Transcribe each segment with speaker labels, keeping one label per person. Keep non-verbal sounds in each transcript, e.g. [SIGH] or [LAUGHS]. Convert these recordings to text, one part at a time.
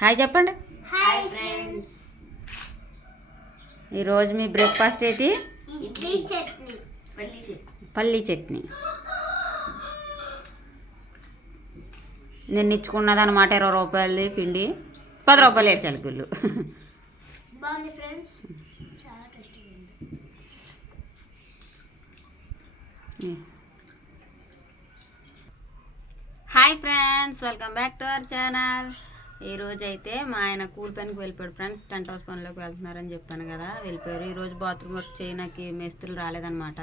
Speaker 1: Hi చెప్పండి.
Speaker 2: Hi friends.
Speaker 1: ఈరోజు మీ బ్రేక్ఫాస్ట్ ఏంటి?
Speaker 2: ఇడ్లీ చట్నీ. పల్లి చట్నీ.
Speaker 1: పల్లీ చట్నీ. నేను ఇచ్చుకున్నదన్నమాట ఇరవై రూపాయలది పిండి. పది రూపాయలు ఏడ్చాలి గుళ్ళు.
Speaker 2: బాగుంది ఫ్రెండ్స్. చాలా టేస్టీగా ఉంది.
Speaker 1: Hi friends welcome back to our channel. ఈరోజు అయితే మా ఆయన కూల్ పనికి వెళ్ళిపోయాడు ఫ్రెండ్స్ టెంట్ హౌస్ పనిలోకి వెళ్తున్నారని చెప్పాను కదా వెళ్ళిపోయారు. ఈరోజు బాత్రూమ్ వర్క్ చేయడానికి మేస్త్రులు రాలేదనమాట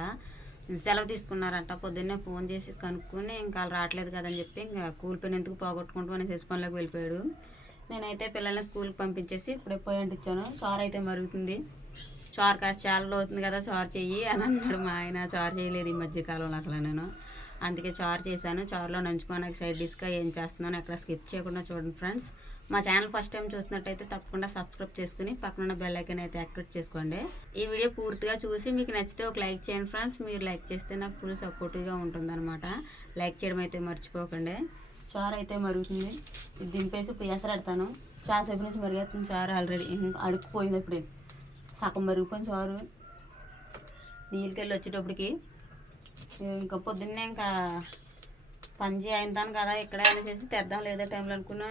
Speaker 1: సెలవు తీసుకున్నారంట పొద్దున్నే ఫోన్ చేసి కనుక్కొని ఇంకా రావట్లేదు కదని చెప్పి ఇంకా కూల్ పని ఎందుకు పోగొట్టుకుంటూ అని సెస్ పనిలోకి వెళ్ళిపోయాడు. నేనైతే పిల్లల్ని స్కూల్కి పంపించేసి ఇప్పుడే పోయి అంటించాను. చారు అయితే మరుగుతుంది. చారు కాస్త చాలా అవుతుంది కదా చారు చెయ్యి అని అన్నాడు మా ఆయన. చారు చేయలేదు ఈ మధ్యకాలంలో అసలు నేను. అందుకే చారు చేశాను. చారులో నాకు సైడ్ డిష్గా ఏం చేస్తున్నాను ఎక్కడ స్కిప్ చేయకుండా చూడండి ఫ్రెండ్స్ మా ఛానల్ ఫస్ట్ టైం చూసినట్టయితే తప్పకుండా సబ్స్క్రైబ్ చేసుకుని పక్కన బెల్ ఐకన్ అయితే యాక్టివేట్ చేసుకోండి. ఈ వీడియో పూర్తిగా చూసి మీకు నచ్చితే ఒక లైక్ చేయండి ఫ్రెండ్స్ మీరు లైక్ చేస్తే నాకు ఫుల్ సపోర్టివ్గా ఉంటుందన్నమాట. లైక్ చేయడం అయితే మర్చిపోకండి. చారు అయితే మరుగుతుంది. ఇది దింపేసి ఇప్పుడు ఎసరెడతాను చాలాసేపు నుంచి మరిగేస్తుంది చారు ఆల్రెడీ అడుక్కుపోయింది ఇప్పుడే. సగం మరుగుపోయిన చారు. నీళ్ళకెళ్ళి వచ్చేటప్పటికి ఇంకా పొద్దున్నే ఇంకా పని అయిందాను కదా ఇక్కడ అనేసి తెద్దాం లేదా టైంలో అనుకున్నా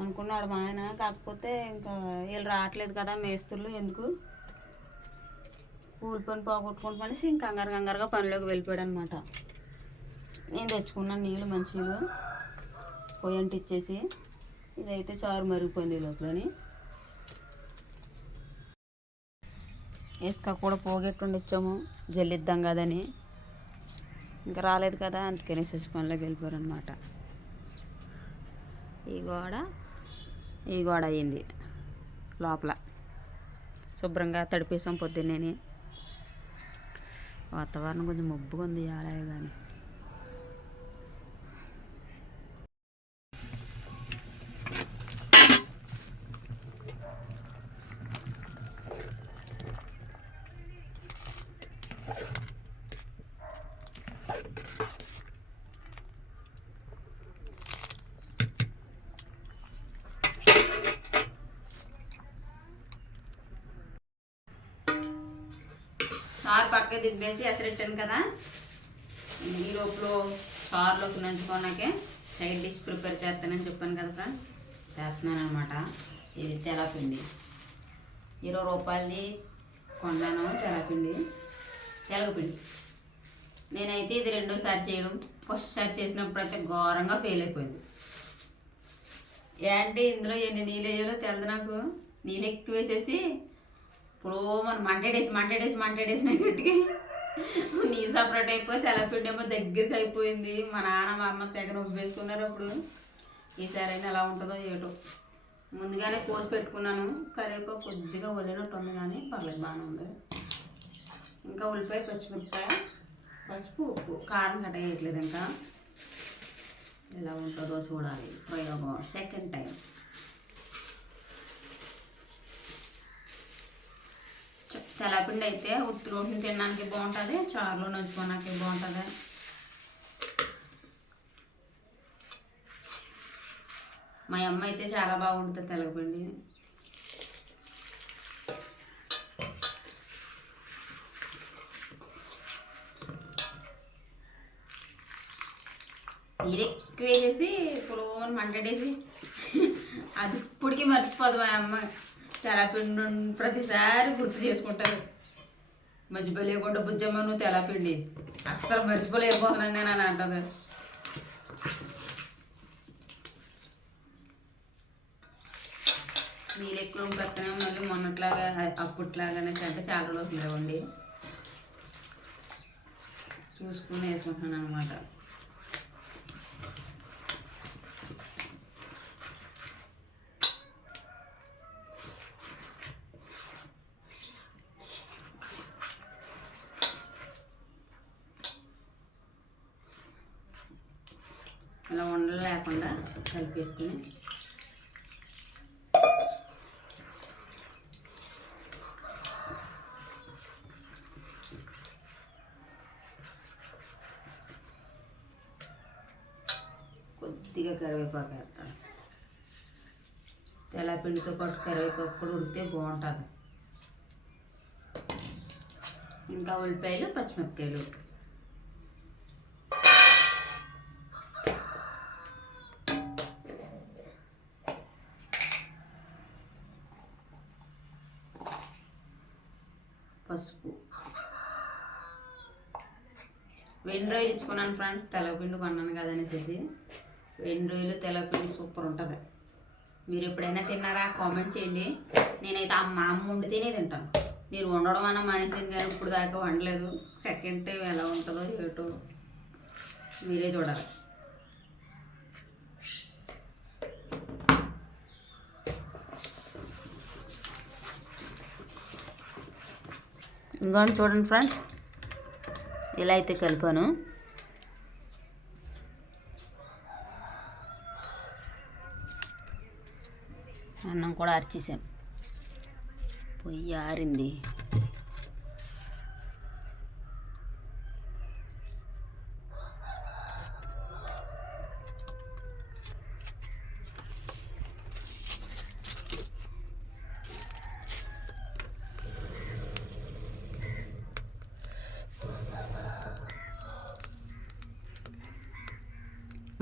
Speaker 1: అనుకున్నాడు మా ఆయన. కాకపోతే ఇంకా వీళ్ళు రావట్లేదు కదా మేస్తులు ఎందుకు? కూలి పని పోగొట్టుకుని పనేసి ఇంకా కంగారు కంగారుగా పనిలోకి వెళ్ళిపోయాడు అనమాట నేను తెచ్చుకున్నాను నీళ్ళు మంచి నీళ్ళు పొయ్యంటిచ్చేసి ఇదైతే చారు మరిగిపోయింది ఈ లోపలని. ఇసుక కూడా పోగొట్టుండి ఇచ్చాము జల్లిద్దాం కదని. ఇంకా రాలేదు కదా అందుకని శశి పనిలోకి అనమాట ఈ గోడ ఈ గోడ అయింది లోపల. శుభ్రంగా తడిపేసాం పొద్దున్నే వాతావరణం కొంచెం మబ్బుగా ఉంది ఆలయ కానీ. చారు పక్క దిబ్బేసి ఎసరెట్టాను కదా. ఈ లోపల చారులోకి నంచుకోనాకే సైడ్ డిష్ ప్రిపేర్ చేస్తానని చెప్పాను కదా ఫ్రెండ్స్. చేస్తున్నాను అనమాట ఇది తెలపిండి ఇరవై రూపాయలది కొన్నాను తెలపిండి తెలగపిండి. నేనైతే ఇది రెండోసారి చేయడం. ఫస్ట్ సారి చేసినప్పుడు అయితే ఘోరంగా ఫెయిల్ అయిపోయింది. ఏంటి ఇందులో ఎన్ని నీళ్ళు వేయాలో తెలదు నాకు. నీళ్ళు ఎక్కువ వేసేసి ప్రోమని మన మంటడేసి మంటడేసి మంటడేసి నీ సపరేట్ అయిపోయి తెల్లపిండి ఏమో దగ్గరికి అయిపోయింది. మా నాన్న మా అమ్మ తెగ నొప్పేసుకున్నారు అప్పుడు. ఈసారైనా ఎలా ఉంటుందో ఏటో. ముందుగానే కోసి పెట్టుకున్నాను. కరివేపాకు కొద్దిగా వలినట్టు ఉంది కానీ పర్లేదు బాగానే ఉంది. ఇంకా ఉల్లిపాయ పచ్చిమిరపకాయ పసుపు ఉప్పు కారం కట్ట వేయట్లేదు ఇంకా. ఎలా ఉంటుందో చూడాలి. ప్రయోగం. Second time. తెల్లపిండి అయితే ఉత్తి రోటిని తినడానికి బాగుంటుంది చారులో నుంచుకోవడానికి బాగుంటుంది. మా అమ్మ అయితే చాలా బాగుంటుంది తెలగపిండి నీరు ఎక్కువ వేసేసి పులోని మంటడేసి అది ఇప్పటికీ మర్చిపోదు మా అమ్మ. తెలపిండి ప్రతిసారి గుర్తు చేసుకుంటారు. మధ్య లేకుండా బుజ్జమ్మ నువ్వు తెలపిండి అస్సలు మర్చిపోలేకపోతున్నాను నేను అని అంటది. నీళ్ళు ఎక్కువ పెత్తనే మళ్ళీ మొన్నట్లాగా అప్పట్లాగానే అంటే చాలా రోజులు లేవండి. చూసుకుని వేసుకుంటున్నాను అనమాట అలా ఉండలు లేకుండా కలిపేసుకుని. కొద్దిగా కరివేపాకు వేస్తాను. తెల్లపిండితో పాటు కరివేపాకు కూడా ఉడితే బాగుంటుంది. ఇంకా ఉల్లిపాయలు పచ్చిమిరపకాయలు. పసుపు. వెండి ఇచ్చుకున్నాను ఫ్రెండ్స్ తెల్లపిండి కొన్నాను కదనేసి వెండి రోజులు తెల్లపిండి సూపర్ ఉంటుంది. మీరు ఎప్పుడైనా తిన్నారా? కామెంట్ చేయండి. నేనైతే అమ్మ అమ్మ వండితేనే తింటాను. మీరు వండడం అన్న మానేసాను కానీ ఇప్పుడు దాకా వండలేదు. సెకండ్ టైం ఎలా ఉంటుందో ఏటో మీరే చూడాలి. ఇంకోటి చూడండి ఫ్రెండ్స్. ఇలా అయితే కలిపాను. అన్నం కూడా అరిచేసాను పొయ్యి ఆరింది.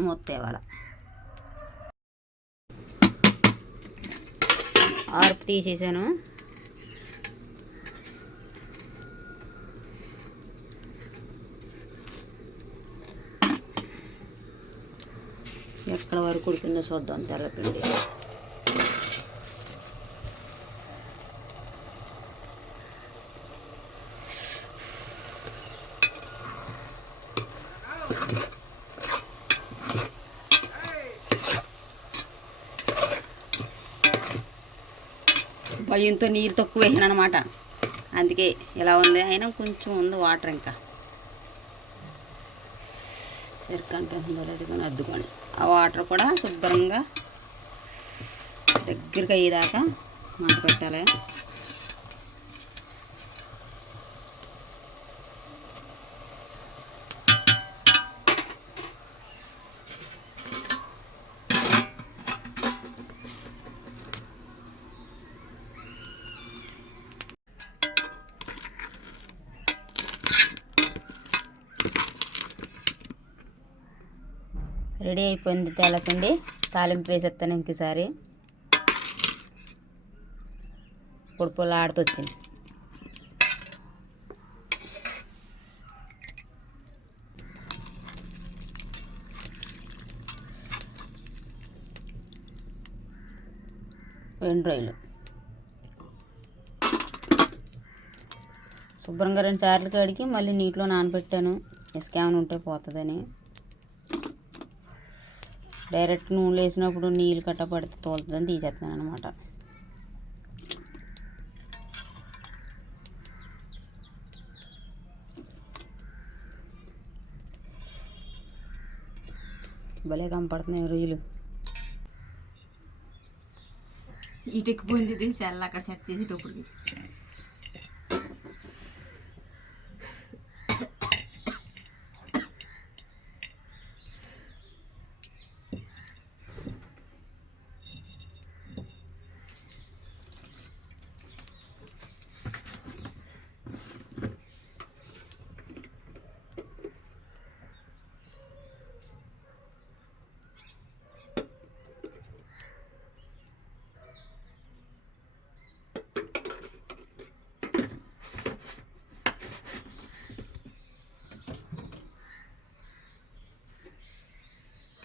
Speaker 1: మూత ఆర్పు తీసేసాను ఎక్కడ వరకు ఉడికిందో చూద్దాం తెల్లపిండి ఎంతో నీరు తక్కువ వేసాను అనమాట అందుకే ఇలా ఉంది అయినా కొంచెం ఉంది వాటర్ ఇంకా. సరికంటే లేదు కానీ అద్దుకోండి ఆ వాటర్ కూడా శుభ్రంగా దగ్గరికి అయ్యేదాకా మంట పెట్టాలి. రెడీ అయిపోయింది తేలకండి తాలింపు వేసేస్తాను ఇంకసారి. పొడి పొల ఆడుతొచ్చింది రెండు రోజులు శుభ్రంగా రెండు సార్లు కడిగి మళ్ళీ నీటిలో నానబెట్టాను. ఇసుక ఏమైనా ఉంటే పోతుందని. డైరెక్ట్ నూనె వేసినప్పుడు నీళ్ళు కట్ట పడితే తోలుతుందని తీసేస్తాను అనమాట భలే కనపడుతున్నాయి రొయ్యలు. ఇటుకు పొంది సెల్ అక్కడ సెట్ చేసేటప్పుడు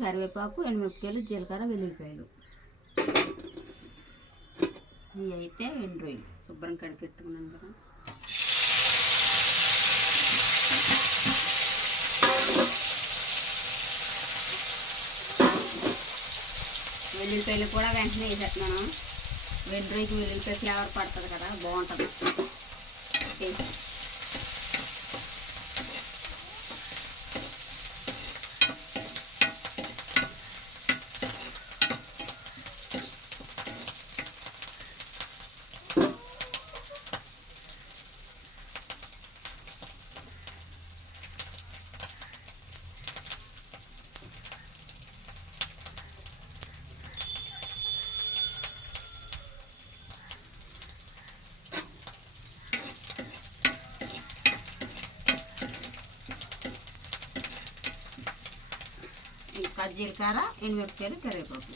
Speaker 1: కరివేపాకు ఎండుమిరపకాయలు జీలకర్ర వెల్లుల్లిపాయలు. ఇవి అయితే ఎండు రొయ్యలు. శుభ్రం కడిగి పెట్టుకున్నాను కదా. వెల్లుల్లిపాయలు కూడా వెంటనే వేసేస్తున్నాను. వెండి వెల్లుల్లిపాయ ఫ్లేవర్ పడుతుంది కదా బాగుంటుంది. టేస్ట్ జీలకర్ర ఎండుమిరపకాయలు కరివేపాకు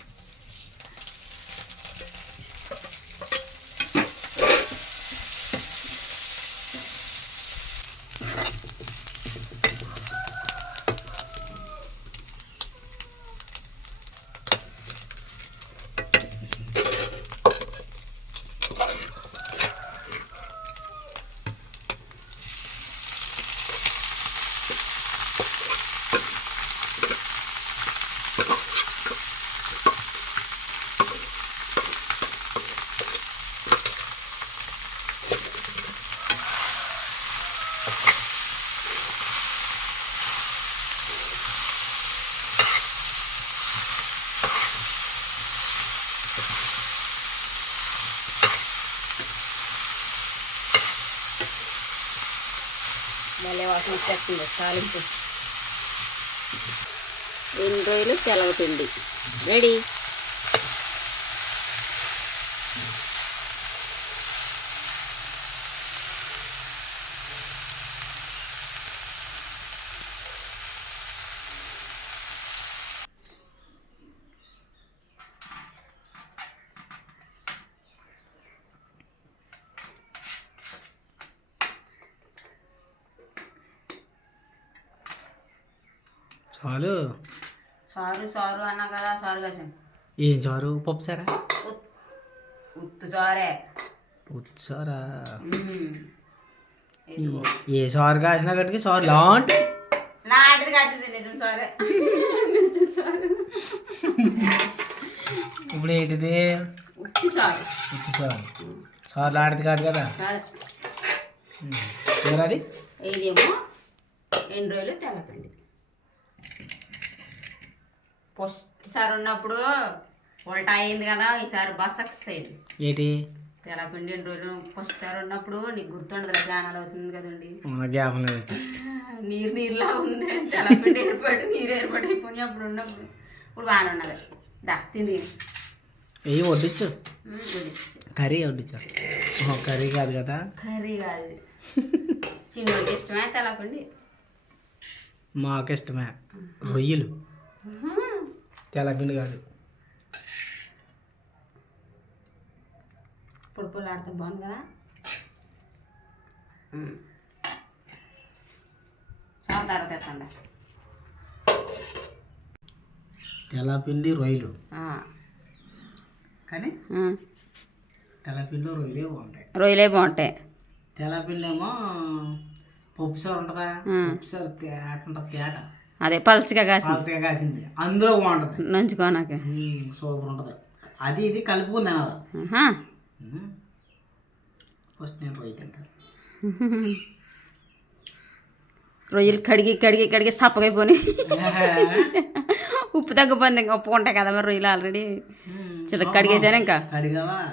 Speaker 1: మళ్ళీ వాసన వచ్చేస్తుంది తాలింపు. రెండు రోజులు సెలవు పిండి రెడీ?
Speaker 3: చాలు.
Speaker 1: సారు సారు అన్నా కదా సారు కాసాను
Speaker 3: ఏం చారు? పప్పు సారా
Speaker 1: ఉత్తు సారే
Speaker 3: ఉత్సారా
Speaker 1: మ్మ్. ఇదిగో.
Speaker 3: ఏ చారు కాసినా కట్టుకి చారు. లాంటి?
Speaker 1: నాటిది కట్టింది నిజం సారే నిజం సారు
Speaker 3: ఇప్పుడు ఏంటిది?
Speaker 1: ఉత్తి సారు
Speaker 3: ఉత్తి చారు. చారు లాంటిది కాదు కదా?
Speaker 1: సారు
Speaker 3: ఎవరది?
Speaker 1: ఇదేమో రెండు రోజులు తెల్లకండి ఫస్ట్ సారి ఉన్నప్పుడు ఉల్టా అయింది కదా ఈసారి బాగా సక్సెస్ అయింది.
Speaker 3: ఏంటి?
Speaker 1: తెల్లపిండి రెండు రోజులు ఫస్ట్ సారి ఉన్నప్పుడు నీకు గుర్తుండదు జానాలు అవుతుంది కదండి.
Speaker 3: జ్ఞాపకం లేదు.
Speaker 1: నీరు నీరులా ఉంది తెల్లపిండి ఏర్పడి నీరు ఏర్పడి అయిపోయి అప్పుడు ఉన్నప్పుడు. ఇప్పుడు బాగానే ఉన్నది. దా తింది
Speaker 3: వెయ్యి వడ్డించు కర్రీ వడ్డించు కర్రీ కాదు కదా?
Speaker 1: కర్రీ కాదు. చిన్నోడికి ఇష్టమే తెల్లపిండి
Speaker 3: మాకు ఇష్టమే రొయ్యలు. తెల్లపిండి కాదు.
Speaker 1: పొడి పొడి ఆడితే బాగుంది కదా. చాలా తర్వాత ఎత్తండి
Speaker 3: తెల్లపిండి రొయ్యలు. కానీ
Speaker 1: మ్మ్.
Speaker 3: తెల్లపిండి రొయ్యలే బాగుంటాయి.
Speaker 1: రొయ్యలే బాగుంటాయి.
Speaker 3: తెల్లపిండి ఏమో పప్పు సారు ఉంటుందా?
Speaker 1: మ్మ్.
Speaker 3: పప్పు సారు తేట ఉంటుంది తేట.
Speaker 1: అదే పలచగా కాసి
Speaker 3: పలచగా కాసింది. అందులో బాగుంటుంది.
Speaker 1: నంచుకో నాకు.
Speaker 3: మ్మ్, సూపర్ ఉంటుంది. అది ఇది
Speaker 1: ఆహా.
Speaker 3: మ్మ్. ఫస్ట్ నేను రొయ్య తింటాను
Speaker 1: రొయ్యలు కడిగి కడిగి కడిగి సప్పగైపోయి [LAUGHS] ఉప్పు తగ్గిపోయింది ఇంకా ఉప్పు ఉంటాయి కదా మరి రొయ్యలు ఆల్రెడీ. చిన్న కడిగేసాను ఇంకా?
Speaker 3: కడిగావా?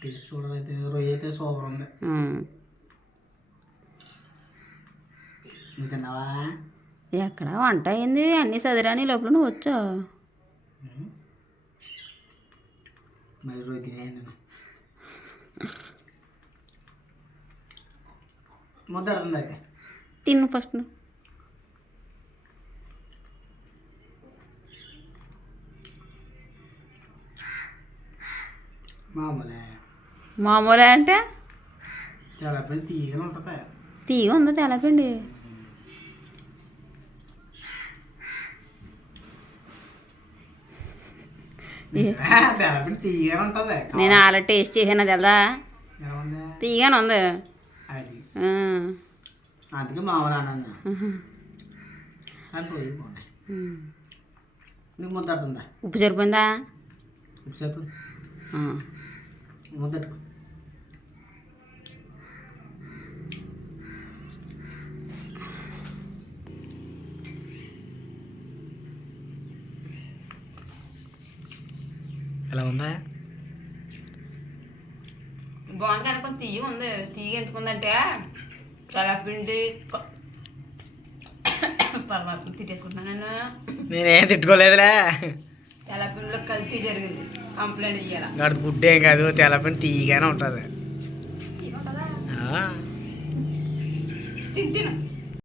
Speaker 3: టేస్ట్ చూడదైతే రొయ్య అయితే సూపర్ ఉంది. తిన్నావా?
Speaker 1: ఎక్కడ వంట అయింది? అన్నీ సదిరాని లోపల నువ్వు వచ్చావు.
Speaker 3: మరి రొయ్య తినేయండి ముద్దాడుతుంది అయితే
Speaker 1: తిను ఫస్ట్ నువ్వు.
Speaker 3: మామూలే.
Speaker 1: మామూలే అంటే?
Speaker 3: తెల్లపిండి తీయగా ఉంటుంది.
Speaker 1: తీగ ఉందా
Speaker 3: తీయగా ఉంటుంది.
Speaker 1: నేను అలా టేస్ట్ చేసాను తెలుదా?
Speaker 3: ఎలా ఉంది?
Speaker 1: తీయగానే ఉంది.
Speaker 3: అది. అందుకే మామూలు అన్నాను. కానీ బాగున్నాయి. నీకు
Speaker 1: ఉప్పు సరిపోయిందా?
Speaker 3: చెప్పు
Speaker 1: ఆ.
Speaker 3: ముద్దట్టుకో ఎలా ఉందా?
Speaker 1: బాగుంది కానీ కొంచెం తీగ ఉంది. తీగ ఎందుకుందంటే చాలా పిండి పర్వాలేదు తిట్టేసుకుంటున్నాను నేను.
Speaker 3: నేనేం తిట్టుకోలేదులే.
Speaker 1: తెల్లపిండిలో కల్తీ జరిగింది. కంప్లైంట్ చేయాలి
Speaker 3: గడిది గుడ్డ కాదు తెల్లపని తీయగానే ఉంటుంది.
Speaker 1: తిను